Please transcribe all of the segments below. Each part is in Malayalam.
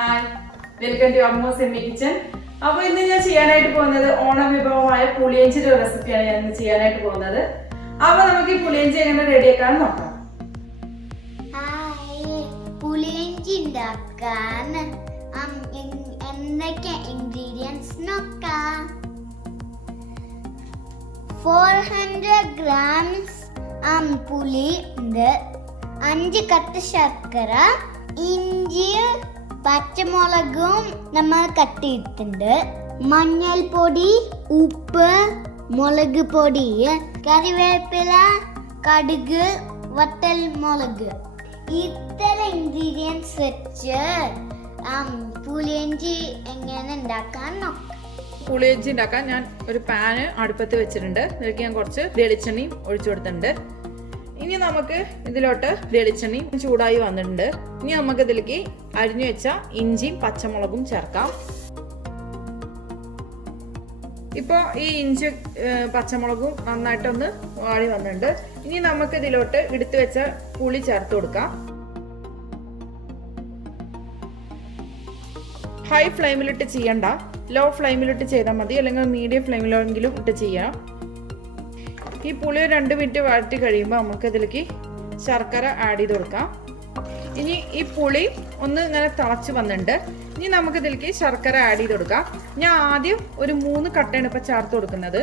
Hi, welcome to Ammu's semi kitchen. അപ്പോൾ ഇന്ന് ഞാൻ ചെയ്യാനായിട്ട് പോകുന്നത് ഓണം വിഭവമായ പുളിയിഞ്ചിയുടെ റെസിപ്പിയാണ് ഞാൻ ഇന്ന് ചെയ്യാനായിട്ട് പോകുന്നത്. അപ്പോൾ നമുക്ക് ഈ പുളിയിഞ്ചി എങ്ങനെ റെഡിയാക്കാൻ നോക്കാം. ഹായ്, പുളിയിഞ്ചി ഉണ്ടാക്കാൻ എന്തൊക്കെ ഇൻഗ്രീഡിയൻസ് നോക്കാം. 400 grams പുളി ഉണ്ട്, 5 കട്ട് ശർക്കര, ഇഞ്ചി പച്ചമുളകും നമ്മൾ കട്ടിയിട്ടുണ്ട്, മഞ്ഞൾപ്പൊടി, ഉപ്പ്, മുളക് പൊടി, കറിവേപ്പില, കടുക്, വറ്റൽ മുളക്. ഇത്ര ഇൻഗ്രീഡിയൻസ് വെച്ച് പുളിയിഞ്ചി എങ്ങനെ ഉണ്ടാക്കാൻ നോക്കാം. പുളിയിഞ്ചി ഉണ്ടാക്കാൻ ഞാൻ ഒരു പാന് അടുപ്പത്ത് വെച്ചിട്ടുണ്ട്. ഇതിലേക്ക് ഞാൻ കുറച്ച് വെളിച്ചെണ്ണയും ഒഴിച്ചു കൊടുത്തിട്ടുണ്ട്. ഇനി നമുക്ക് ഇതിലോട്ട് വെളിച്ചെണ്ണയും ചൂടായി വന്നിട്ടുണ്ട്. ഇനി നമുക്ക് ഇതിലേക്ക് അരിഞ്ഞു വെച്ച ഇഞ്ചിയും പച്ചമുളകും ചേർക്കാം. ഇപ്പോൾ ഈ ഇഞ്ചി പച്ചമുളകും നന്നായിട്ടൊന്ന് വാടി വന്നിട്ടുണ്ട്. ഇനി നമുക്ക് ഇതിലോട്ട് എടുത്തു വെച്ച പുളി ചേർത്ത് കൊടുക്കാം. ഹൈ ഫ്ലെയിമിലിട്ട് ചെയ്യണ്ട, ലോ ഫ്ലെയിമിലിട്ട് ചെയ്താൽ മതി, അല്ലെങ്കിൽ മീഡിയം ഫ്ലെയിമിലെങ്കിലും ഇട്ട് ചെയ്യാം. ഈ പുളി 2 മിനിറ്റ് വഴറ്റി കഴിയുമ്പോൾ നമുക്ക് ഇതിലേക്ക് ശർക്കര ആഡ് ചെയ്ത് കൊടുക്കാം. ഇനി ഈ പുളി ഒന്ന് ഇങ്ങനെ തിളച്ച് വന്നിട്ടുണ്ട്. ഇനി നമുക്ക് ഇതിലേക്ക് ശർക്കര ആഡ് ചെയ്ത് കൊടുക്കാം. ഞാൻ ആദ്യം ഒരു 3 കട്ടയാണ് ഇപ്പം ചേർത്ത് കൊടുക്കുന്നത്.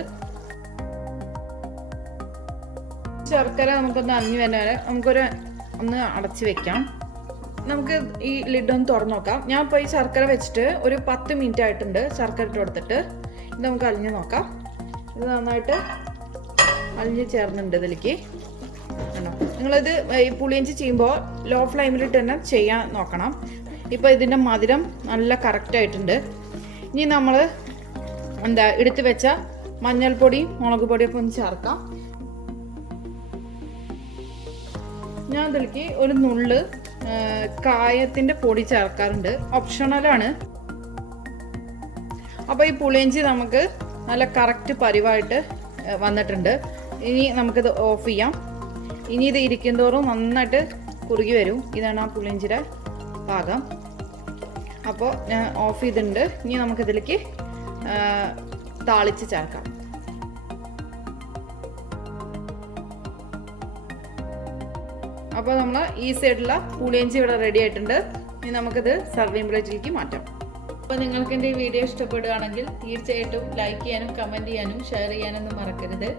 ശർക്കര നമുക്കൊന്ന് അരിഞ്ഞു വരുന്ന വരെ ഒന്ന് അടച്ച് വെക്കാം. നമുക്ക് ഈ ലിഡ് ഒന്ന് തുറന്നു നോക്കാം. ഞാൻ ഇപ്പോൾ ഈ ശർക്കര വെച്ചിട്ട് ഒരു 10 മിനിറ്റ് ആയിട്ടുണ്ട് ശർക്കര ഇട്ട് കൊടുത്തിട്ട്. ഇത് നമുക്ക് അലിഞ്ഞ് നോക്കാം. ഇത് നന്നായിട്ട് അലിഞ്ഞ് ചേർന്നുണ്ട് ഇതിലേക്ക്. ആണോ, നിങ്ങളിത് ഈ പുളിയിഞ്ചി ചെയ്യുമ്പോൾ ലോ ഫ്ലെയിമിലിട്ട് തന്നെ ചെയ്യാൻ നോക്കണം. ഇപ്പോൾ ഇതിൻ്റെ മധുരം നല്ല കറക്റ്റായിട്ടുണ്ട്. ഇനി നമ്മൾ എടുത്ത് വെച്ച മഞ്ഞൾപ്പൊടിയും മുളക് പൊടിയൊക്കെ ഒന്ന് ചേർക്കാം. ഞാൻ ഇതിലേക്ക് ഒരു നുള്ള് കായത്തിൻ്റെ പൊടി ചേർക്കാറുണ്ട്, ഓപ്ഷണലാണ്. അപ്പോൾ ഈ പുളിയിഞ്ചി നമുക്ക് നല്ല കറക്റ്റ് പരിവായിട്ട് വന്നിട്ടുണ്ട്. ഇനി നമുക്കിത് ഓഫ് ചെയ്യാം. ഇനി ഇത് ഇരിക്കുന്തോറും നന്നായിട്ട് കുറുകി വരും. ഇതാണ് ആ പുളിയിഞ്ചിയുടെ പാകം. അപ്പോൾ ഞാൻ ഓഫ് ചെയ്തിട്ടുണ്ട്. ഇനി നമുക്കിതിലേക്ക് താളിച്ച് ചേർക്കാം. അപ്പോൾ നമ്മൾ ഈ സൈഡിലുള്ള പുളിയിഞ്ചി ഇവിടെ റെഡി ആയിട്ടുണ്ട്. ഇനി നമുക്കിത് സർവിംഗ് പ്ലേറ്റിലേക്ക് മാറ്റാം. അപ്പോൾ നിങ്ങൾക്ക് എൻ്റെ ഈ വീഡിയോ ഇഷ്ടപ്പെടുകയാണെങ്കിൽ തീർച്ചയായിട്ടും ലൈക്ക് ചെയ്യാനും കമൻറ്റ് ചെയ്യാനും ഷെയർ ചെയ്യാനൊന്നും മറക്കരുത്.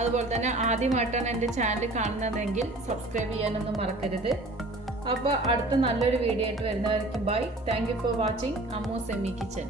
അതുപോലെ തന്നെ ആദ്യമായിട്ടാണ് എൻ്റെ ചാനൽ കാണുന്നതെങ്കിൽ സബ്സ്ക്രൈബ് ചെയ്യാനൊന്നും മറക്കരുത്. അപ്പോൾ അടുത്ത നല്ലൊരു വീഡിയോ ആയിട്ട് വരുന്നവരേക്കും bye. Thank you for watching Ammu's semi kitchen.